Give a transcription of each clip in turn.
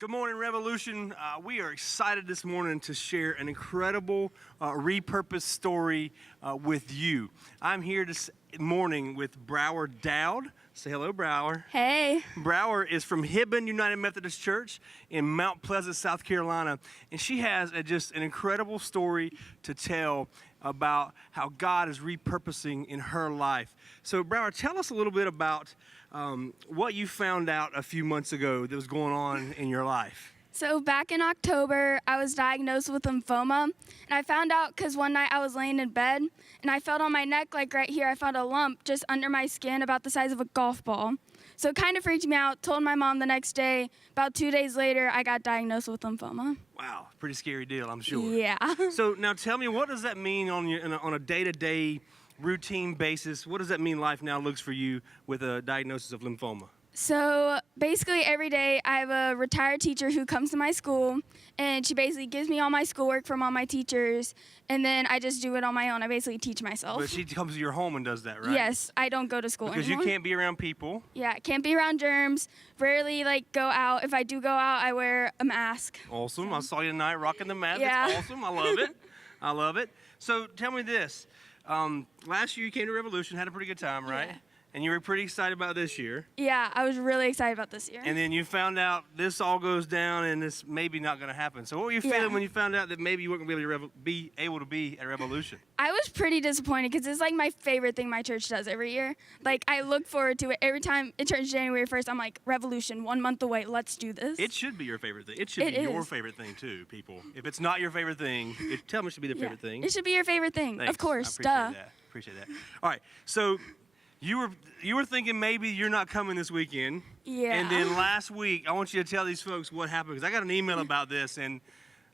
Good morning, Revolution. We are excited this morning to share an incredible repurposed story with you. I'm here this morning with Brauer Dowd. Say hello, Brauer. Hey. Brauer is from Hibben United Methodist Church in Mount Pleasant, South Carolina, and she has just an incredible story to tell about how God is repurposing in her life. So, Brauer, tell us a little bit about what you found out a few months ago that was going on in your life. So back in October, I was diagnosed with lymphoma, and I found out because one night I was laying in bed, and I felt on my neck, like right here, I found a lump just under my skin about the size of a golf ball. So it kind of freaked me out, told my mom the next day. About 2 days later, I got diagnosed with lymphoma. Wow, pretty scary deal, I'm sure. Yeah. So now tell me, what does that mean on a day-to-day routine basis? What does that mean life now looks for you with a diagnosis of lymphoma? So basically every day I have a retired teacher who comes to my school, and she basically gives me all my schoolwork from all my teachers, and then I just do it on my own. I basically teach myself. But she comes to your home and does that, right? Yes, I don't go to school because anymore. you can't be around people. Yeah, I can't be around germs, rarely go out. If I do go out, I wear a mask. Awesome. I saw you tonight rocking the mask. Yeah. That's awesome. I love it. I love it. So tell me this. Last year you came to Revolution, had a pretty good time, right? Yeah. And you were pretty excited about this year. Yeah, I was really excited about this year. And then you found out this all goes down and it's maybe not going to happen. So what were you feeling when you found out that maybe you weren't going to be able to be at Revolution? I was pretty disappointed because it's my favorite thing my church does every year. I look forward to it every time it turns January 1st. I'm like, Revolution, 1 month away. Let's do this. It should be your favorite thing. It should be your favorite thing too, people. If it's not your favorite thing, tell them it should be their favorite thing. It should be your favorite thing. Thanks. Of course, I appreciate that. All right, so you were thinking maybe you're not coming this weekend. Yeah. And then last week, I want you to tell these folks what happened, because I got an email about this, and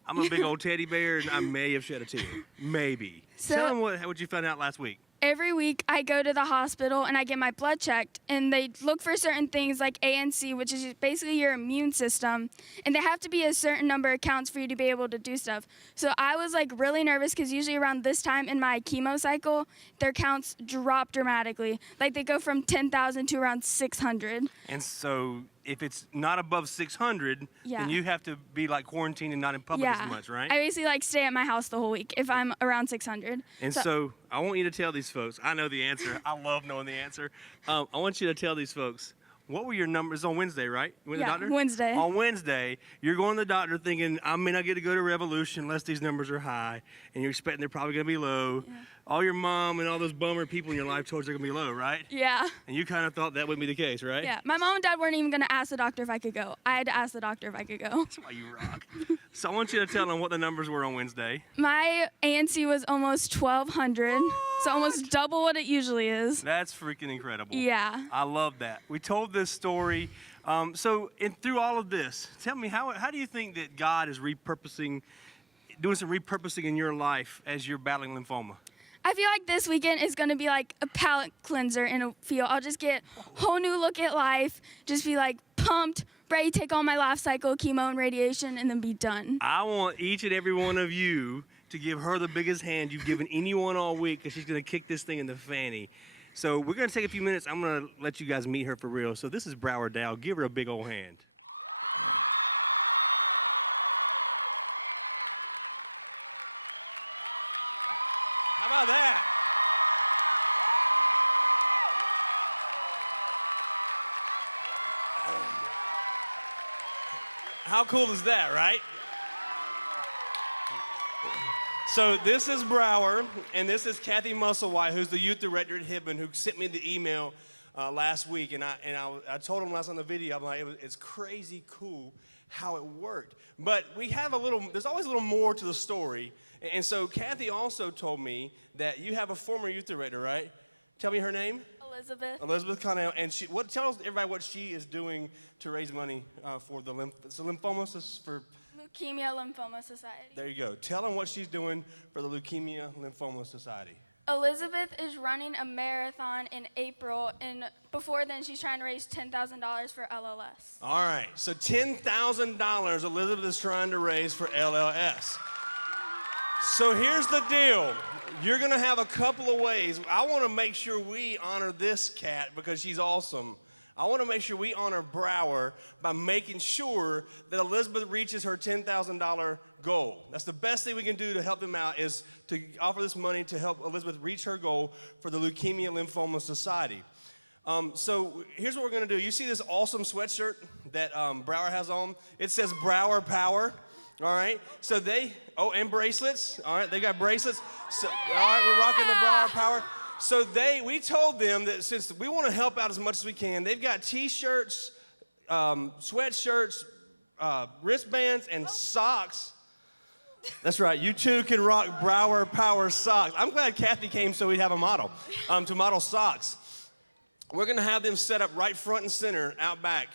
I'm a big old teddy bear, and I may have shed a tear. Maybe. So, tell them what you found out last week. Every week I go to the hospital and I get my blood checked, and they look for certain things like ANC, which is basically your immune system, and they have to be a certain number of counts for you to be able to do stuff. So I was really nervous because usually around this time in my chemo cycle, their counts drop dramatically. They go from 10,000 to around 600. And so if it's not above 600, then you have to be quarantined and not in public as much, right? I basically stay at my house the whole week if I'm around 600. And so I want you to tell these folks, I know the answer. I love knowing the answer. I want you to tell these folks, what were your numbers on Wednesday, right? You went to the doctor? Wednesday. On Wednesday, you're going to the doctor thinking, I may not get to go to Revolution unless these numbers are high, and you're expecting they're probably going to be low. Yeah. All your mom and all those bummer people in your life told you they're going to be low, right? Yeah. And you kind of thought that would be the case, right? Yeah. My mom and dad weren't even going to ask the doctor if I could go. I had to ask the doctor if I could go. That's why you rock. So I want you to tell them what the numbers were on Wednesday. My ANC was almost 1,200, so almost double what it usually is. That's freaking incredible. Yeah. I love that. We told this story. Through all of this, tell me, how do you think that God is doing some repurposing in your life as you're battling lymphoma? I feel like this weekend is going to be like a palate cleanser in a feel. I'll just get a whole new look at life, just be pumped, ready to take on my life cycle, chemo and radiation, and then be done. I want each and every one of you to give her the biggest hand you've given anyone all week, because she's going to kick this thing in the fanny. So we're going to take a few minutes. I'm going to let you guys meet her for real. So this is Brauer Dowd. Give her a big old hand. How about that? How cool is that, right? So this is Brauer, and this is Kathy Musselwhite, who's the youth director at Hibben, who sent me the email last week, and I told him last on the video, I'm like, it's crazy cool how it worked. But there's always a little more to the story. And so Kathy also told me that you have a former youth director, right? Tell me her name. Elizabeth Connell. And tell everybody what she is doing to raise money for the lymphoma for Leukemia Lymphoma Society. There you go. Tell them what she's doing for the Leukemia Lymphoma Society. Elizabeth is running a marathon in April, and before then she's trying to raise $10,000 for LLS. All right, so $10,000 Elizabeth is trying to raise for LLS. So here's the deal. You're going to have a couple of ways. I want to make sure we honor this cat because she's awesome. I want to make sure we honor Brauer by making sure that Elizabeth reaches her $10,000 goal. That's the best thing we can do to help them out, is to offer this money to help Elizabeth reach her goal for the Leukemia Lymphoma Society. So here's what we're going to do. You see this awesome sweatshirt that Brauer has on? It says Brauer Power. All right. So and bracelets. All right. They got bracelets. So, all right. We're rocking the Brauer Power. So we told them that since we want to help out as much as we can, they've got T-shirts, sweatshirts, wristbands, and socks. That's right. You too can rock Brauer Power socks. I'm glad Kathy came so we'd have a model to model socks. We're going to have them set up right front and center out back.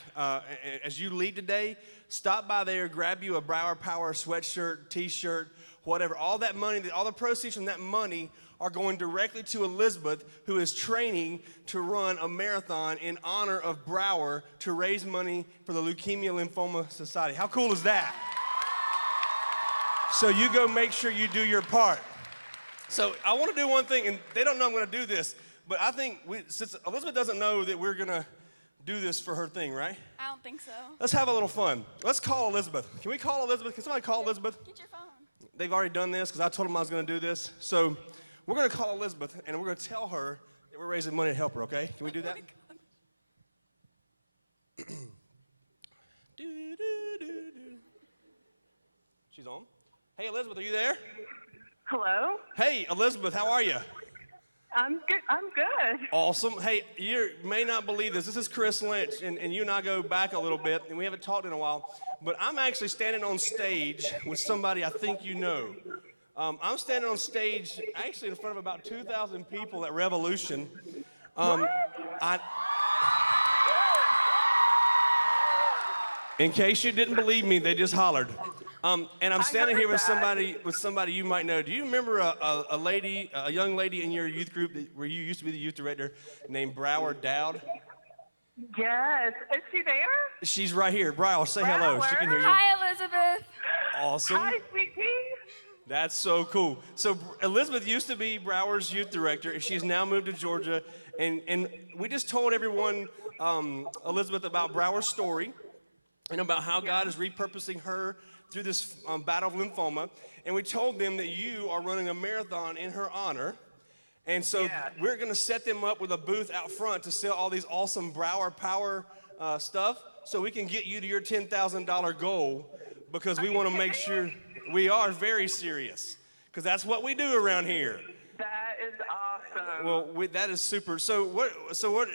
As you leave today, stop by there, grab you a Brauer Power sweatshirt, T-shirt, whatever. All that money, all the proceeds from that money are going directly to Elizabeth, who is training to run a marathon in honor of Brauer to raise money for the Leukemia Lymphoma Society. How cool is that? So you go make sure you do your part. So I want to do one thing, and they don't know I'm going to do this, but I think since Elizabeth doesn't know that we're going to do this for her thing, right? I don't think so. Let's have a little fun. Let's call Elizabeth. Can we call Elizabeth? Can somebody call Elizabeth? Get your phone. They've already done this because I told them I was going to do this. So we're going to call Elizabeth, and we're going to tell her that we're raising money to help her, okay? Can we do that? She's on. Hey, Elizabeth, are you there? Hello? Hey, Elizabeth, how are you? I'm good. I'm good. Awesome. Hey, you may not believe this. This is Chris Lynch, and you and I go back a little bit, and we haven't talked in a while. But I'm actually standing on stage with somebody I think you know. I'm standing on stage actually in front of about 2,000 people at Revolution. In case you didn't believe me, they just hollered. And I'm standing here with somebody you might know. Do you remember a young lady in your youth group where you used to be the youth director named Brauer Dowd? Yes. Is she there? She's right here. Brauer, say hello. She can hear you. Hi, Elizabeth. Awesome. Hi, sweet pea. That's so cool. So Elizabeth used to be Brauer's youth director, and she's now moved to Georgia. And we just told everyone, Elizabeth, about Brauer's story and about how God is repurposing her through this battle of lymphoma. And we told them that you are running a marathon in her honor. And so we're going to set them up with a booth out front to sell all these awesome Brauer Power stuff so we can get you to your $10,000 goal, because we want to make sure we are very serious, because that's what we do around here. That is awesome. Well, that is super. So what?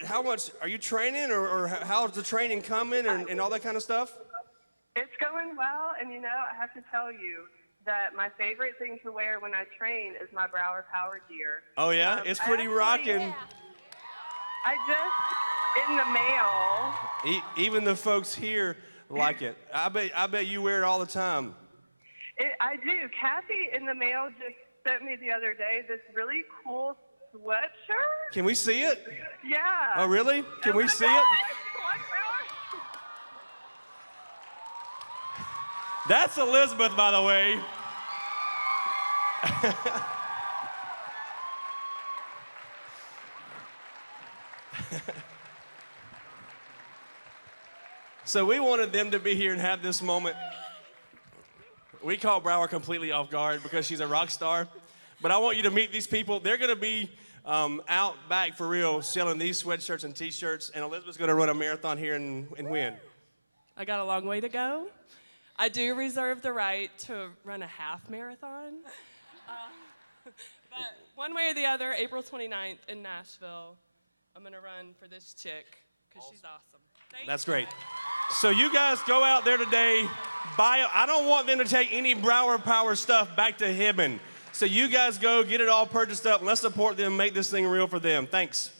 How much are you training, or how's the training coming, and all that kind of stuff? It's going well, and I have to tell you that my favorite thing to wear when I train is my Brauer Power gear. Oh yeah, it's pretty rocking. Yeah. I just in the mail. Even the folks here like it. I bet you wear it all the time. I do. Kathy in the mail just sent me the other day this really cool sweatshirt. Can we see it? Yeah. Oh really? Can we see it? That's Elizabeth, by the way. So we wanted them to be here and have this moment. We caught Brauer completely off guard because she's a rock star. But I want you to meet these people. They're going to be out back for real selling these sweatshirts and T-shirts. And Elizabeth's going to run a marathon here and win. I got a long way to go. I do reserve the right to run a half marathon. But one way or the other, April 29th in Nashville, I'm going to run for this chick because she's awesome. That's great. So you guys go out there today, I don't want them to take any Brauer Power stuff back to Hibbing. So you guys go, get it all purchased up, and let's support them, make this thing real for them. Thanks.